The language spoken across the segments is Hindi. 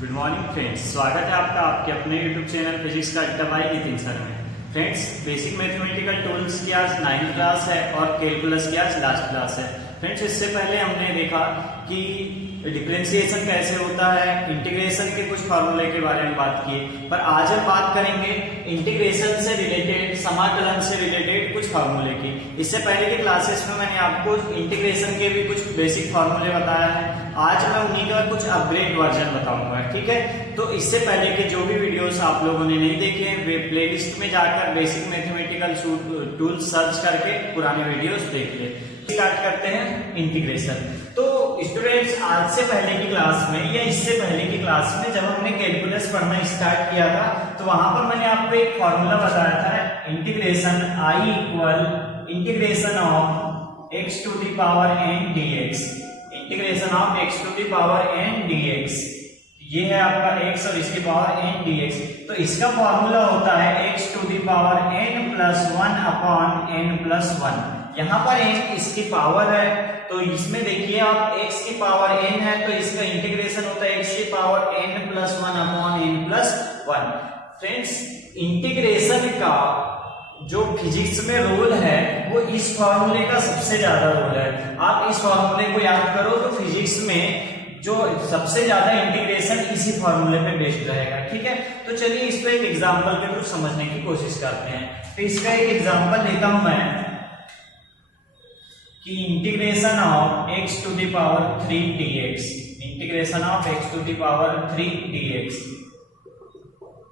गुड मॉर्निंग फ्रेंड्स, स्वागत है आपका आपके अपने यूट्यूब चैनल फिजिक्स का अड्डा बाय नितिन सर में। फ्रेंड्स, बेसिक मैथमेटिकल टूल्स की आज 9th क्लास है और कैलकुलस की आज लास्ट क्लास है। फ्रेंड्स, इससे पहले हमने देखा कि डिफरेंशिएशन कैसे होता है, इंटीग्रेशन के कुछ फॉर्मूले के बारे में बात की, पर आज हम बात करेंगे इंटीग्रेशन से रिलेटेड, समाकलन से रिलेटेड कुछ फॉर्मूले की। इससे पहले की क्लासेस में मैंने आपको इंटीग्रेशन के भी कुछ बेसिक फॉर्मूले बताया है। आज मैं उन्हीं का कुछ अपग्रेड वर्जन बताऊंगा, ठीक है। तो इससे पहले के जो भी वीडियोस आप लोगों ने नहीं देखे हैं, वे प्लेलिस्ट में जाकर बेसिक मैथमेटिकल टूल्स सर्च करके पुराने वीडियोस देख ले। स्टार्ट करते हैं इंटीग्रेशन। तो स्टूडेंट्स, आज से पहले की क्लास में या इससे पहले की क्लास में जब हमने कैलकुलस पढ़ना स्टार्ट किया था, तो वहां पर मैंने आपको एक फॉर्मूला बताया था, integration I equal integration of x to the power n dx। Integration of x to the power n dx, ये है आपका x और इसकी पावर n dx। तो इसका फॉर्मूला होता है x to the power n plus 1 upon n plus 1। यहाँ पर n इसकी पावर है, तो इसमें देखिए आप x की पावर n है, तो इसका इंटीग्रेशन होता है x की power n plus 1 upon n plus 1। Friends, integration का जो फिजिक्स में रोल है वो इस फॉर्मूले का सबसे ज्यादा रोल है। आप इस फॉर्मूले को याद करो तो फिजिक्स में जो सबसे ज्यादा इंटीग्रेशन इसी फॉर्मूले पे बेस्ड रहेगा, ठीक है। तो चलिए इस पे एक एग्जांपल के थ्रू समझने की कोशिश करते हैं। तो इसका एक एग्जांपल लेता हूं मैं कि integration of x to the power 3 dx, integration of x to the power 3 dx,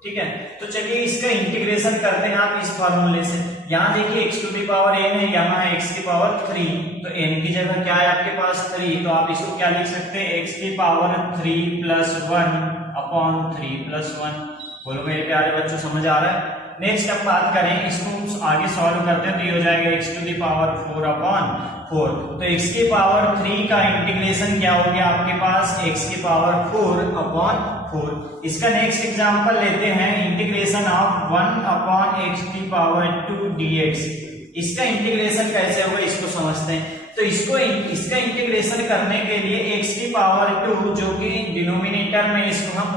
ठीक है। तो चलिए इसका इंटीग्रेशन करते हैं आप इस फॉर्मूले से। यहाँ देखिए x to the power n है, यहाँ है x की पावर 3, तो n की जगह क्या है आपके पास 3, तो आप इसको क्या लिख सकते हैं, x की पावर 3 प्लस 1 अपॉन 3 प्लस 1। बोलो मेरे प्यारे बच्चों, समझ आ रहा है। नेक्स्ट अब बात करें, इसको आगे सॉल्व करते हैं तो ये हो जाएगा x to the power 4 upon 4। तो x की पावर 3 का इंटीग्रेशन क्या हो गया आपके पास, x की पावर 4 अपॉन 4। इसका नेक्स्ट एग्जांपल लेते हैं, इंटीग्रेशन ऑफ 1 अपॉन x की पावर 2 dx। इसका इंटीग्रेशन कैसे होगा इसको समझते हैं। तो इसका इंटीग्रेशन करने के लिए x की पावर 2 जो कि डिनोमिनेटर में, इसको हम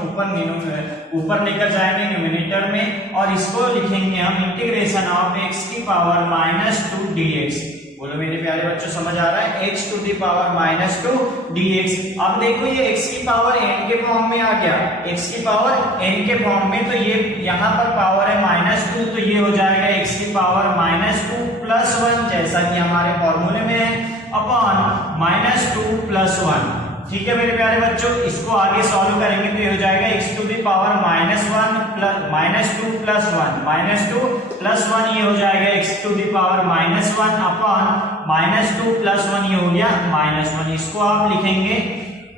ऊपर लेकर जाएंगे न्यूमिनेटर में, और इसको लिखेंगे हम इंटीग्रेशन ऑफ x की पावर -2 dx। बोलो मेरे प्यारे बच्चों, समझ आ रहा है, x to the power -2 dx। अब देखो ये x की पावर n के फॉर्म में आ गया, x की पावर n के फॉर्म में, तो ये यहाँ पर पावर है -2, तो ये हो जाएगा x की पावर -2 प्लस 1, जैसा कि हमारे फॉर्मूले में है, अपॉन -2 प्लस 1। ठीक है मेरे प्यारे बच्चों, इसको आगे सॉल्व करेंगे तो ये हो जाएगा x to the power -1 plus -2 plus 1, -2 plus 1 ये हो जाएगा x to the power -1 upon -2 plus 1, ये हो गया -1। इसको आप लिखेंगे,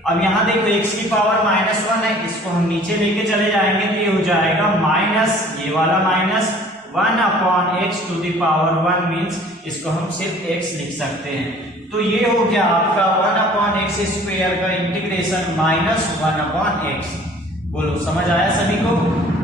अब यहाँ देखो x की पावर -1 है, इसको हम नीचे लेके चले जाएंगे तो ये हो जाएगा माइनस, ये वाला -1 upon x to the power 1 means इसको हम सिर्फ x लिख सकते हैं। तो ये हो गया आपका 1 अपॉन x स्क्वायर का इंटीग्रेशन -1 अपॉन x। बोलो समझ आया सभी को।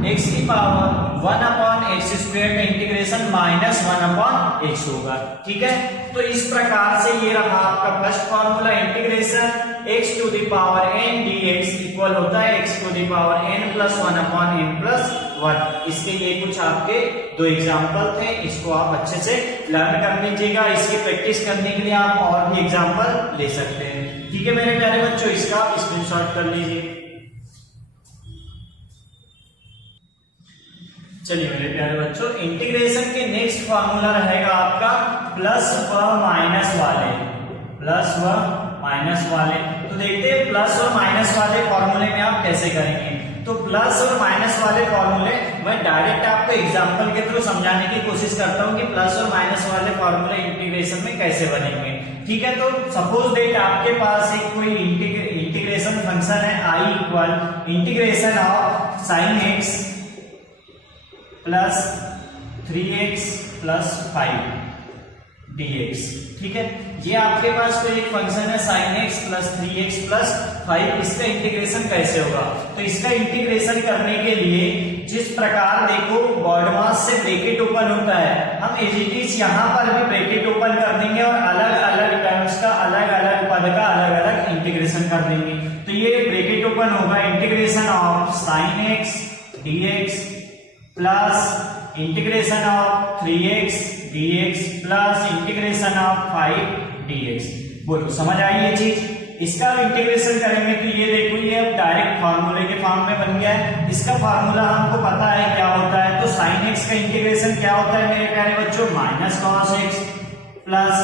x की पावर 1 अपॉन x स्क्वायर का इंटीग्रेशन -1 अपॉन x होगा, ठीक है। तो इस प्रकार से ये रहा आपका first formula, integration x to the power n dx equal होता है x to the power n plus 1 upon n plus 1। इसके ये कुछ आपके दो एग्जाम्पल थे, इसको आप अच्छे से लर्न कर लीजिएगा। इसकी प्रैक्टिस करने के लिए आप और भी एग्जाम्पल ले सकते हैं, ठीक है मेरे प्यारे बच्चों। इसका स्क्रीनशॉट कर लीजिए। चलिए मेरे प्यारे बच्चों, इंटीग्रेशन के नेक्स्ट फॉर्मूला रहेगा आपका प्लस व माइनस वाले, प्लस व माइनस वाले। तो देखते हैं प्लस और माइनस वाले फॉर्मूले में आप कैसे करेंगे। तो प्लस और माइनस वाले फॉर्मूले मैं डायरेक्ट आपको एग्जांपल के थ्रू समझाने की कोशिश करता हूं कि प्लस और माइनस वाले फॉर्मूले इंटीग्रेशन में कैसे बनेंगे, ठीक है। तो सपोज दैट आपके पास एक कोई इंटीग्रेशन फंक्शन है i equal integration of sin x plus 3x plus 5 dx, ठीक है। ये आपके पास कोई एक फंक्शन है sin x plus 3x plus 5, इसका इंटीग्रेशन कैसे होगा। तो इसका इंटीग्रेशन करने के लिए जिस प्रकार देखो बॉडमास से ब्रैकेट ओपन होता है, हम एज इट इज यहाँ पर भी ब्रैकेट ओपन कर देंगे और अलग अलग टर्म्स का, अलग अलग पद का अलग अलग इंटीग्रेशन कर देंगे। तो ये ब्रैकेट इक्वल होगा integration of sine x dx plus integration of 3x dx plus integration of 5 dx। बोलो समझ आई ये चीज? इसका इंटीग्रेशन करेंगे तो ये देखो ये अब डायरेक्ट फार्मूले के फॉर्म में बन गया है। इसका फार्मूला हमको पता है क्या होता है, तो साइन एक्स का इंटीग्रेशन क्या होता है मेरे प्यारे बच्चों, minus cos x plus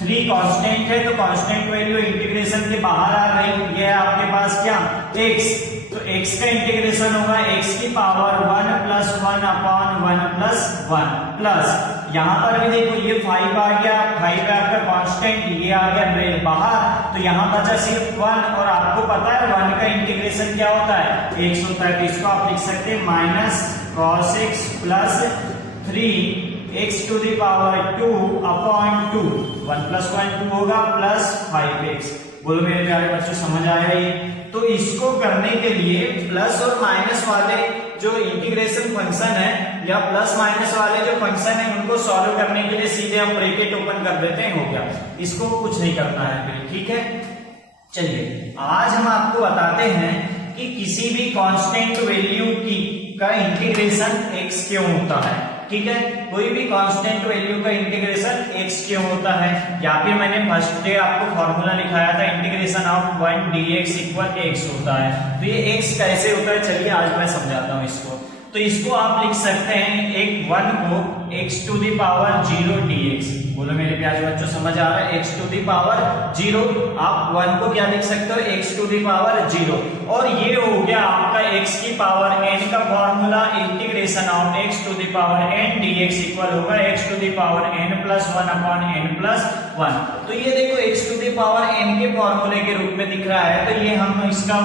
3 constant है तो कांस्टेंट वैल्यू इंटीग्रेशन के बाहर आ गई, ये है आपके पास क्या x, तो x का इंटीग्रेशन होगा x की power 1 plus 1 upon 1 plus 1 plus यहाँ पर भी देखो ये 5 आ गया, 5 आपका कांस्टेंट, ये आ गया बाहर, तो यहाँ बचा सिर्फ 1 और आपको पता है 1 का इंटीग्रेशन क्या होता है, x होता है, तो इसको आप लिख सकते हैं minus cos x plus 3x to the power 2 upon 2, 1 plus 1 2 होगा प्लस 5x। बोलो मेरे प्यारे बच्चों समझ आया ये? तो इसको करने के लिए प्लस और माइनस वाले जो इंटीग्रेशन फंक्शन है या प्लस माइनस वाले जो फंक्शन है उनको सॉल्व करने के लिए सीधे हम ब्रैकेट ओपन कर देते हैं, हो गया, इसको कुछ नहीं करना है। ठीक है, चलिए आज हम आपको बताते हैं कि किसी भी कांस्टेंट वैल्यू की का इंटीग्रेशन x क्यों होता है। ठीक है, कोई भी कांस्टेंट वैल्यू का इंटीग्रेशन x क्यों होता है, या फिर मैंने फर्स्ट डे आपको फॉर्मूला लिखाया था integration of 1 dx equal x होता है, तो ये x कैसे होता है चलिए आज मैं समझाता हूँ इसको। तो इसको आप लिख सकते हैं एक 1 को x to the power 0 dx। बोलो मेरे प्यारे बच्चों समझ आ रहा है, x टू दी पावर 0, आप 1 को क्या लिख सकते हो x टू दी पावर 0, और ये हो गया आपका x की पावर n का formula integration of x to the power n dx equal होगा x to the power n plus 1 upon n plus 1। तो ये देखो x to the power n के फॉर्मूले के रूप में दिख रहा है, तो ये हम इसका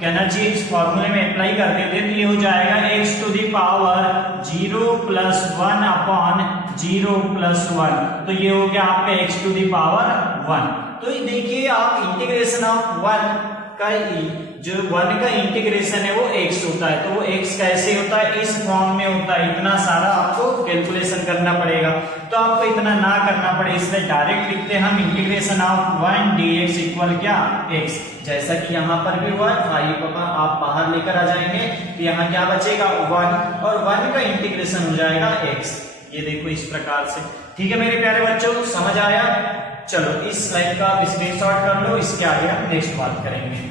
कहना चाहिए इस फॉर्मूले में अप्लाई कर देते हैं, तो ये हो जाएगा x to the power 0 plus 1 upon 0 plus 1, तो ये हो गया आपका x टू दी पावर 1। तो ये देखिए आप इंटीग्रेशन ऑफ 1 का जो 1 का इंटीग्रेशन है वो x होता है, तो वो x कैसे होता है, इस फॉर्म में होता है। इतना सारा आपको कैलकुलेशन करना पड़ेगा, तो आपको इतना ना करना पड़े इसलिए डायरेक्ट लिखते हैं हम इंटीग्रेशन ऑफ 1 dx इक्वल क्या x, जैसा कि यहाँ पर भी हुआ 5 आप बाहर लेकर आ जाएंगे तो यहाँ क्या बचेगा 1, और 1 का इंटीग्रेशन हो जाएगा x। ये देखो इस प्रकार से। ठीक है मेरे प्यारे बच्चों समझ आया? चलो इस स्लाइड का आप स्क्रीनशॉट कर लो, इसके आगे हम नेक्स्ट बात करेंगे।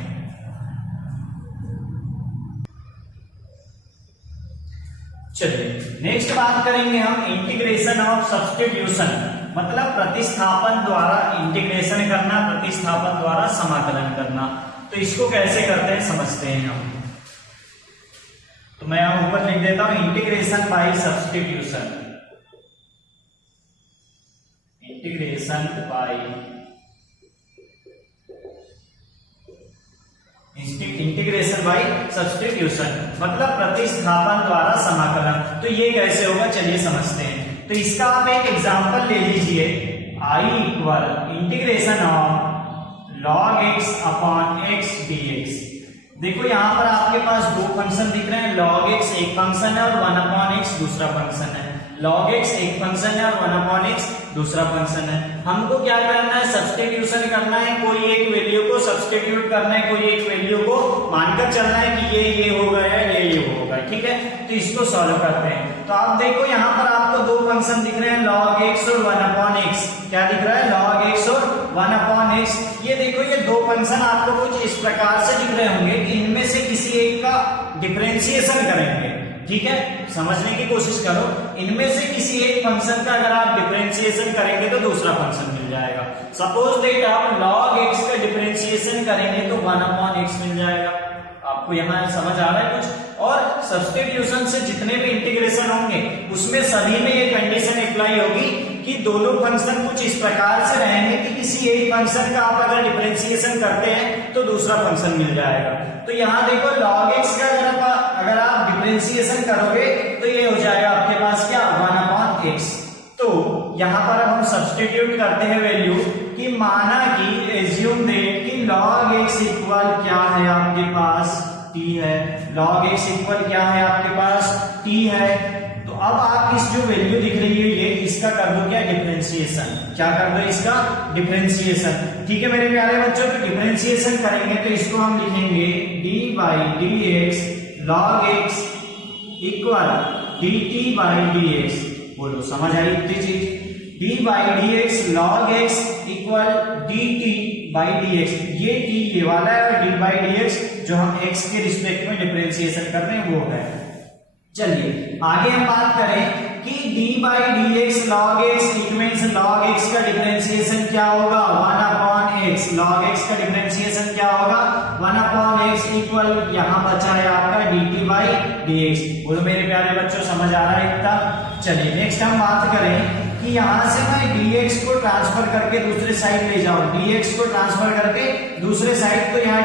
चलिए नेक्स्ट बात करेंगे हम इंटीग्रेशन ऑफ सब्स्टिट्यूशन, मतलब प्रतिस्थापन द्वारा इंटीग्रेशन करना, प्रतिस्थापन द्वारा समाकलन करना। तो इसको कैसे करते हैं समझते हैं हम। तो मैं यहां ऊपर लिख देता हूं integration by substitution, integration by integration by substitution मतलब प्रतिस्थापन द्वारा समाकलन। तो ये कैसे होगा चलिए समझते हैं। तो इसका आप एक एग्जांपल ले लीजिए, i equal integration of log x upon x dx। देखो यहाँ पर आपके पास दो फंक्शन दिख रहे हैं, log x एक फंक्शन है और 1 अपॉन x दूसरा फंक्शन है। log x एक फंक्शन है और 1 अपॉन x दूसरा फंक्शन है। हमको क्या करना है, सब्स्टिट्यूशन करना है, कोई एक वैल्यू को सब्स्टिट्यूट करना है, कोई एक वैल्यू को मानकर चलना है कि ये हो गया, ये हो गया। ठीक है, तो इसको सॉल्व करते हैं। तो आप देखो यहाँ पर आपको दो फंक्शन दिख रहे हैं, log x और 1 अपॉन x। क्या दिख रहा है, log x और 1 अपॉन x। ये देखो ये दो फंक्शन आपको कुछ इस प्रकार से दिख रहे होंगे कि इनमें से किसी एक का डिफरेंशिएशन करेंगे। ठीक है, समझने की कोशिश करो, इनमें से किसी एक फंक्शन का अगर आप डिफरेंशिएशन करेंगे तो दूसरा फंक्शन मिल जाएगा। सपोज दैट आप log x का डिफरेंशिएशन करेंगे तो 1 अपॉन x मिल जाएगा। आपको यहाँ समझ आ रहा है कुछ? और सब्स्टिट्यूशन से जितने भी इंटीग्रेशन होंगे उसमें सभी में ये कंडीशन अप्लाई होगी कि दोनों फंक्शन कुछ इस प्रकार से रहेंगे कि किसी एक फंक्शन का आप अगर डिफरेंशिएशन करते हैं तो दूसरा फंक्शन मिल जाएगा। तो यहाँ देखो log x का अगर आप डिफरेंशिएशन करोगे तो ये हो जाएगा आपके पास क्या 1 अपॉन x। तो यहाँ पर हम सब्स्टिट्यूट करते हैं वैल्यू कि माना कि एज्यूम दैट कि log x इक्वल क्या है आपके पास t है, log x इक्वल क्या है आपके पास t है। तो अब आप इस जो वैल्यू दिख रही है ये, इसका कर दो क्या, डिफरेंशिएशन। क्या कर दो इसका, डिफरेंशिएशन। ठीक है मेरे प्यारे बच्चों, तो डिफरेंशिएशन करेंगे तो इसको हम लिखेंगे D by D x log x equal D T by D x. बोलो समझ आई इतनी चीज? D by D x log x equal D T by D x. ये टी ये वाला है और डी बाई डी एक्स जो हम एक्स के रिस्पेक्ट में डिफरेंशिएशन कर रहे हैं वो है। चलिए आगे हम बात करें कि d by D x log x equals log x का डिफरेंशिएशन क्या होगा, 1 अपॉन एक्स। लॉग एक्स का डिफरेंशिएशन क्या होगा, 1 अपॉन एक्स इक्वल यहाँ बचा है आपका dt बाई डी एक्स। बोलो मेरे प्यारे बच्चों समझ आ रहा है इतना? चलिए नेक्स्ट हम बात करें कि यहां से मैं dx को ट्रांसफर करके दूसरे साइड ले जाऊं, dx को ट्रांसफर करके दूसरे साइड, तो यहाँ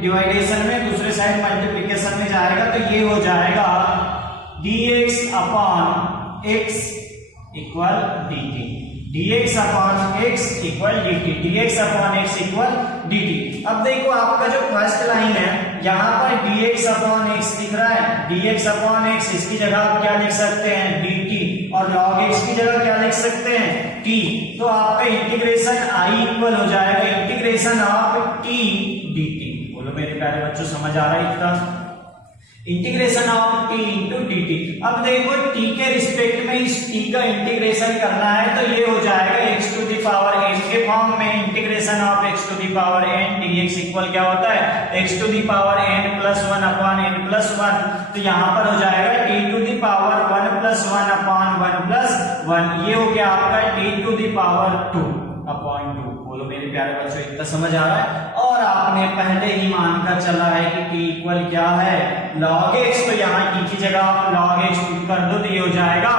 डिवाइडेशन में दूसरे साइड मल्टीप्लिकेशन में जाएगा, तो ये हो जाएगा dx upon x equal dt, dx upon x equal dt, dx upon x equal dt। अब देखो आपका जो फर्स्ट लाइन है यहाँ पर dx अपॉन x दिख रहा है, dx अपॉन x, इसकी जगह आप क्या लिख सकते हैं, dt, और log x की जगह क्या लिख सकते हैं, t। तो आपका इंटीग्रेशन i इक्वल हो जाएगा इंटीग्रेशन ऑफ t dt। बोलो मेरे प्यारे बच्चों समझ आ रहा है इतना? Integration of t into dt। अब देखो t के रिस्पेक्ट में इस t का इंटीग्रेशन करना है तो ये हो जाएगा x to the power n के फॉर्म में, integration of x to the power n dx equal क्या होता है, x to the power n plus 1 upon n plus 1। तो यहाँ पर हो जाएगा t to the power 1 plus 1 upon 1 plus 1। ये हो गया आपका t to the power 2 upon 2। बोलो मेरे प्यारे बच्चों इतना समझ आ रहा है? और आपने पहले ही मानकर चला है कि t इक्वल क्या है, log x। तो यहाँ t की जगह आप log x पुट कर दो तो ये हो जाएगा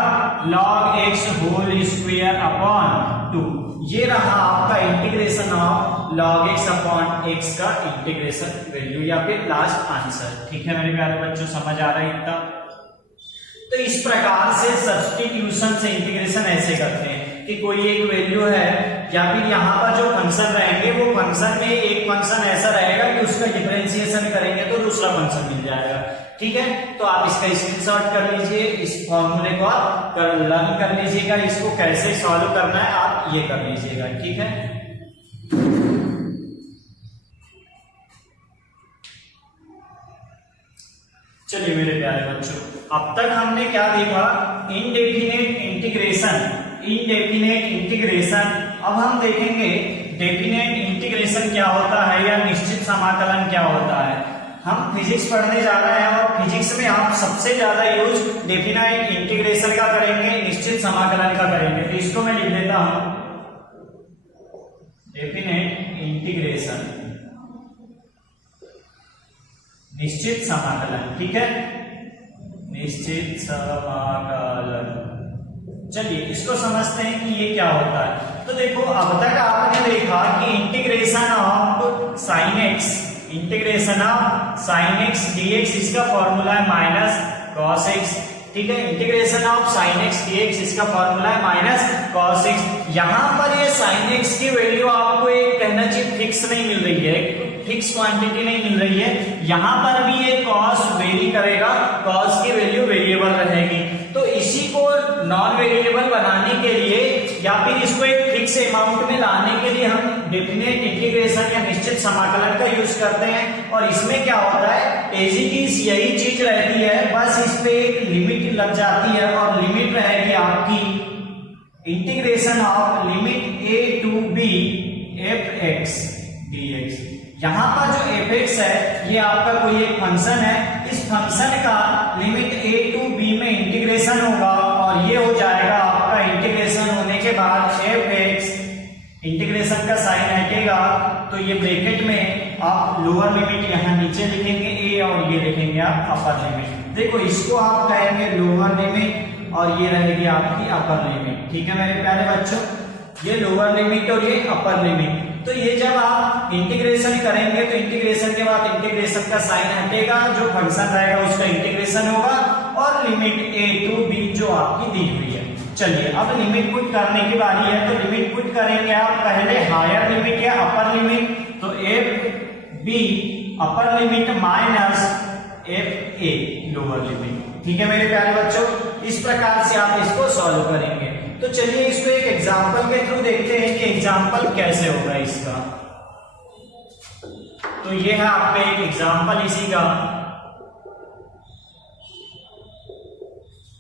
log x whole square upon 2। ये रहा आपका integration of log x upon x का इंटीग्रेशन वैल्यू या फिर लास्ट आंसर। ठीक है मेरे प्यारे बच्चों समझ आ रहा है इतना? तो इस प्रकार से सब्स्टिट्यूशन से इंटीग्रेशन ऐसे करते हैं कि कोई एक वैल्यू है या फिर यहाँ पर जो फंक्शन रहेंगे वो फंक्शन में एक फंक्शन ऐसा रहेगा कि उसका डिफरेंशिएशन करेंगे तो दूसरा फंक्शन मिल जाएगा। ठीक है, तो आप इसका स्क्रीनशॉट कर लीजिए, इस फॉर्मूले को आप लर्न कर लीजिएगा, इसको कैसे सॉल्व करना है आप ये कर लीजिएगा। ठीक है, चलिए मेरे प्यारे बच्चों, अब तक हमने क्या देखा, इनडेफिनेट इंटीग्रेशन, इनडेफिनेट इंटीग्रेशन। अब हम देखेंगे डेफिनेट इंटीग्रेशन क्या होता है या निश्चित समाकलन क्या होता है। हम फिजिक्स पढ़ने जा रहे हैं और फिजिक्स में हम सबसे ज्यादा यूज डेफिनेट इंटीग्रेशन का करेंगे, निश्चित समाकलन का करेंगे। तो इसको मैं लिख देता हूं डेफिनेट इंटीग्रेशन, निश्चित समाकलन। ठीक है, निश्चित समाकलन। चलिए इसको समझते हैं कि ये क्या होता है। तो देखो अब तक आपने देखा कि integration of sine x, integration of sine x dx, इसका फॉर्मूला है माइनस कॉस एक्स। ठीक है, integration of sine x dx, इसका फॉर्मूला है माइनस कॉस एक्स। यहां पर ये साइन एक्स की वैल्यू आपको एक कहना चाहिए फिक्स नहीं मिल रही है, फिक्स क्वांटिटी नहीं मिल रही है। यहां पर भी ये कॉस वेरी करेगा, कॉस की वैल्यू वेरिएबल रहेगी। तो इसी को नॉन वेरिएबल बनाने के लिए या फिर इसको एक फिक्स अमाउंट में लाने के लिए हम डेफिनेट इंटीग्रेशन या निश्चित समाकलन का यूज करते हैं। और इसमें क्या होता है, एज इट इज यही चीज रहती है, बस इस पे एक लिमिट लग जाती है और लिमिट रहेगी आपकी इंटीग्रेशन ऑफ लिमिट a टू b fx dx। यहां पर जो fx है ये आपका कोई एक फंक्शन है, इस फंक्शन का लिमिट a टू b में इंटीग्रेशन होगा और ये हो जाएगा आपका इंटीग्रेशन होने के बाद fx, इंटीग्रेशन का साइन हटेगा तो ये ब्रैकेट में आप लोअर लिमिट यहाँ नीचे लिखेंगे a और ये लिखेंगे आप अपर लिमिट। देखो इसको आप कहेंगे लोअर लिमिट और ये रहेगी आपकी अपर लिमिट। ठीक है मेरे प्यारे बच्चों, ये लोअर लिमिट और ये अपर लिमिट। तो ये जब आप इंटीग्रेशन करेंगे तो इंटीग्रेशन के बाद इंटीग्रेशन का साइन हटेगा, जो फंक्शन रहेगा उसका इंटीग्रेशन होगा और लिमिट a टू b जो आपकी दी हुई है। चलिए अब लिमिट पुट करने की बारी है, तो लिमिट पुट करेंगे आप पहले हायर लिमिट या अपर लिमिट। तो f b upper limit minus f a lower limit. ठीक है मेरे प्यारे बच्चों, इस प्रकार से आप इसको सॉल्व करेंगे। तो चलिए इसको एक एग्जांपल के थ्रू देखते हैं कि एग्जांपल कैसे होगा इसका। तो ये है आपका एक एग्जांपल इसी का।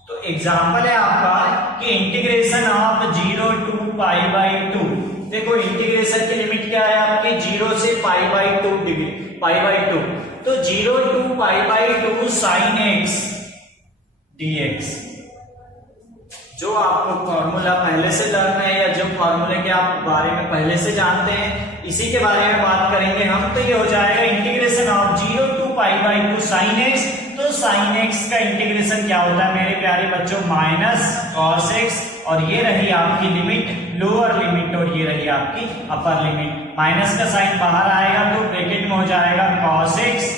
तो एग्जांपल है आपका कि integration of 0 to pi by 2। देखो इंटीग्रेशन की लिमिट क्या है आपकी 0 से pi by 2 degree, pi by 2। तो 0 to pi by 2 sin x dx। जो आपको फॉर्मूला पहले से लर्न है या जो फॉर्मूले के आप बारे में पहले से जानते हैं, इसी के बारे में बात करेंगे हम। तो ये हो जाएगा integration of 0 to pi by 2 sin x। तो sin x का इंटीग्रेशन क्या होता है मेरे प्यारे बच्चों, माइनस cos x, और ये रही आपकी लिमिट, लोअर लिमिट, और ये रही आपकी अपर लिमिट। माइनस का साइन बाहर आएगा तो ब्रैकेट में हो जाएगा cos x,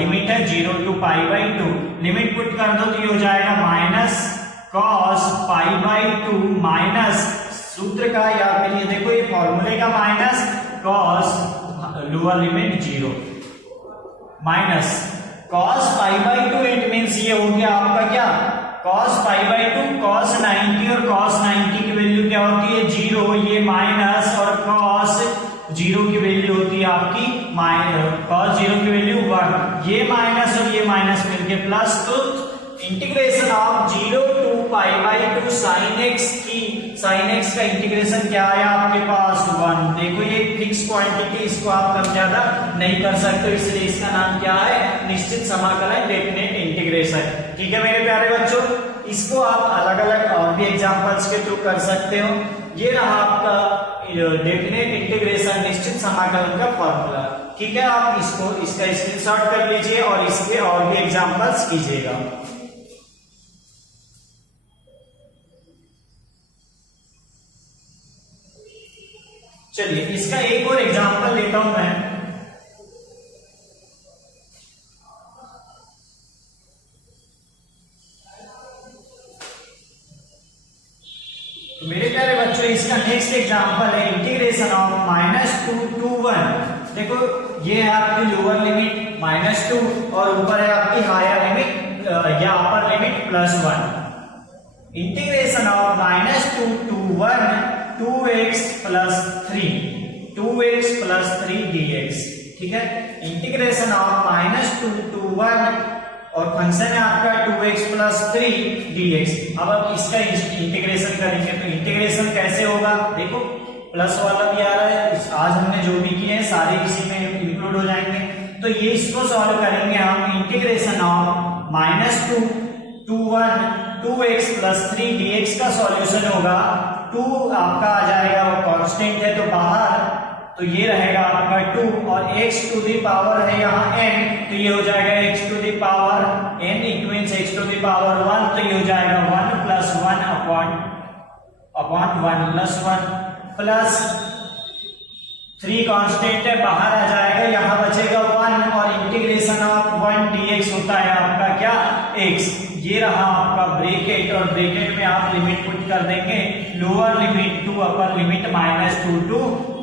लिमिट है 0 to pi by 2, limit put कर दो तो ये हो जाएगा minus cos pi by 2 minus सूत्र का, या फिर ये देखो ये फॉर्मूले का minus cos lower limit 0 minus cos pi by 2। It means ये हो गया आपका क्या, cos पाई बाई 2 cos 90, और cos 90 की वैल्यू क्या होती है 0, ये माइनस, और cos 0 की वैल्यू होती है आपकी cos 0 की वैल्यू 1, ये माइनस और ये माइनस मिलके प्लस। तो integration of 0 to pi by 2 sin x की, sin x का इंटीग्रेशन क्या है आपके पास 1। देखो ये फिक्स क्वांटिटी, इसको आप कम ज्यादा नहीं कर सकते, इसलिए इसका नाम क्या है, निश्चित समाकलन, डेफिनेट इंटीग्रेशन। ठीक है मेरे प्यारे बच्चों, इसको आप अलग अलग और भी एग्जांपल्स के थ्रू कर सकते हो। ये रहा आपका डेफिनेट इंटीग्रेशन, निश्चित समाकलन का फॉर्मूला। ठीक है, आप इसका स्क्रीनशॉट कर लीजिए और इसके और भी एग्जांपल्स कीजिएगा। चलिए इसका एक और एग्जांपल लेता हूं मैं। तो मेरे प्यारे बच्चों इसका नेक्स्ट एग्जांपल है इंटीग्रेशन ऑफ -2 टू 1। देखो ये है आपकी लोअर लिमिट -2 और ऊपर है आपकी हायर लिमिट या upper limit +1। Integration of -2 to 1 2x plus 3, 2x plus 3 dx। ठीक है, इंटीग्रेशन ऑफ -2 टू 1 और फंक्शन है आपका 2x प्लस 3 dx। अब आप इसका इंटीग्रेशन करेंगे तो इंटीग्रेशन कैसे होगा, देखो प्लस वाला भी आ रहा है, आज हमने जो भी किए हैं सारे इसी में इंक्लूड हो जाएंगे। तो ये इसको सॉल्व करेंगे हम। Integration of -2 to 1 2x plus 3 dx का सॉल्यूशन होगा 2 आपका आ जाएगा, वो कांस्टेंट है तो बाहर, तो ये रहेगा आपका 2, और x टू दी पावर है यहाँ n, तो ये हो जाएगा x to the power n, it means x to the power 1, तो ये हो जाएगा 1 plus 1 upon 1 plus 1 plus 3 constant है बाहर आ जाएगा, यहाँ बचेगा 1, और इंटीग्रेशन ऑफ 1 dx होता है आपका क्या x। ये रहा आपका ब्रैकेट, और ब्रैकेट में आप लिमिट पुट कर देंगे, lower limit 2 upper limit -2 to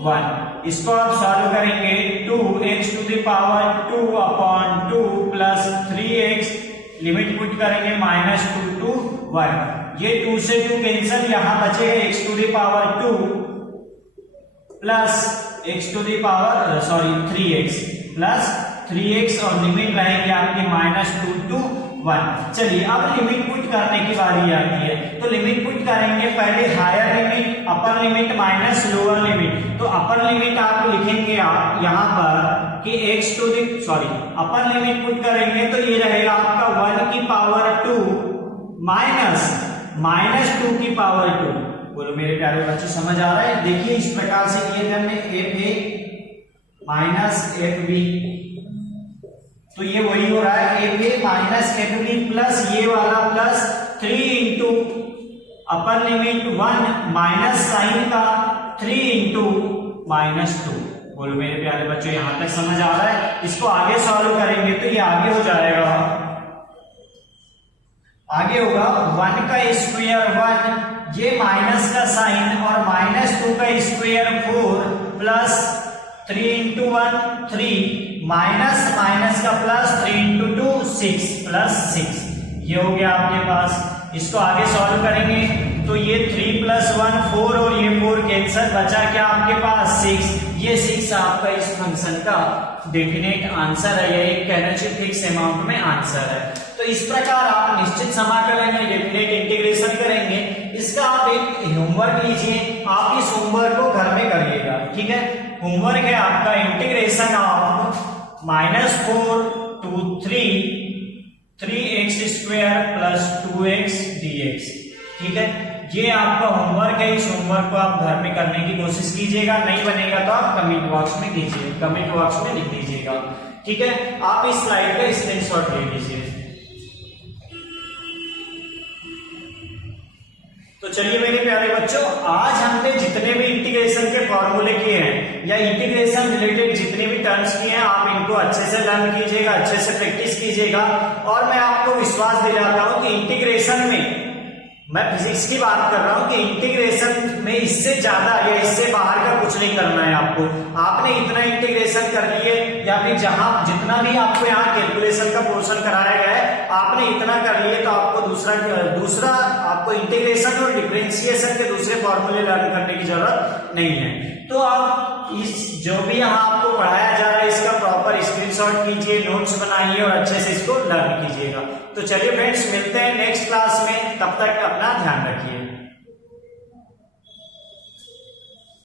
1। इसको आप सॉल्व करेंगे 2x to the power 2 upon 2 plus 3x, limit put करेंगे -2 टू 1। ये 2 से 2 कैंसिल, यहाँ बचेगा x to the power 2 plus x to the power 3x plus 3x, और लिमिट रहेगी आपकी -2 टू 1। चलिए अब लिमिट पुट करने की बारी आती है। तो लिमिट पुट करेंगे पहले higher limit, upper limit minus lower limit. तो अपर लिमिट आप लिखेंगे आप यहाँ पर कि अपर लिमिट पुट करेंगे तो ये रहेगा आपका 1 की पावर 2 माइनस -2 की पावर 2। बोलो मेरे प्यारे बच्चे समझ आ रहा है। देखिए इस प्रकार से किए थे हमने fa माइनस fb, तो ये वही हो रहा है fa माइनस fb प्लस ये वाला plus 3 into upper limit 1 minus sign का 3 इंटू -2। बोलो मेरे प्यारे बच्चों यहां तक समझ आ रहा है। इसको आगे सॉल्व करेंगे तो ये आगे हो जाएगा, आगे होगा 1 का स्क्वायर 1, ये माइनस का साइन, और -2 का square 4 plus 3 into 1 3 minus minus का प्लस 3 इंटू 2 6 प्लस 6 ये हो गया आपके पास। इसको आगे सॉल्व करेंगे तो ये 3 प्लस 1 4 और ये 4 कैंसिल, बचा क्या आपके पास 6। ये 6 आपका इस फंक्शन का डेफिनेट आंसर है, या एक कहना चाहिए फिक्स अमाउंट में आंसर है। तो इस प्रकार आप निश्चित समाकलन में डेफिनेट इंटीग्रेशन करेंगे। इसका आप एक होमवर्क लीजिए, आप इस होमवर्क को घर में करिएगा, ठीक है। होमवर्क है आपका integration of -4 to 3x square plus 2x dx, ठीक है। ये आपका होमवर्क है, इस होमवर्क को आप घर में करने की कोशिश कीजिएगा। नहीं बनेगा तो आप कमेंट बॉक्स में कीजिए, कमेंट बॉक्स में लिख दीजिएगा, ठीक है। आप इस स्लाइड का स्क्रीनशॉट ले लीजिए। तो चलिए मेरे प्यारे बच्चों, आज हमने जितने भी इंटीग्रेशन के फॉर्मूले किए हैं या इंटीग्रेशन रिलेटेड जितने भी टर्म्स किए हैं, आप इनको अच्छे से लर्न कीजिएगा, अच्छे से प्रैक्टिस कीजिएगा। और मैं आपको विश्वास दिलाता हूं कि इंटीग्रेशन में, मैं फिजिक्स की बात कर रहा हूं, कि इंटीग्रेशन में इससे ज्यादा या इससे बाहर का कुछ नहीं करना है आपको। आपने इतना इंटीग्रेशन कर लिए, या फिर जहां जितना भी आपको यहाँ कैलकुलेशन का पोर्शन कराया गया है आपने इतना कर लिए, तो आपको दूसरा आपको इंटीग्रेशन और डिफरेंशिएशन के दूसरे फॉर्मूले लर्न करने की जरूरत नहीं है। तो आप इस जो भी यहाँ आपको पढ़ाया जा रहा है इसका प्रॉपर स्क्रीनशॉट कीजिए, नोट्स बनाइए और अच्छे से इसको लर्न कीजिएगा। तो चलिए फ्रेंड्स, मिलते हैं नेक्स्ट क्लास में, तब तक अपना ध्यान रखिए।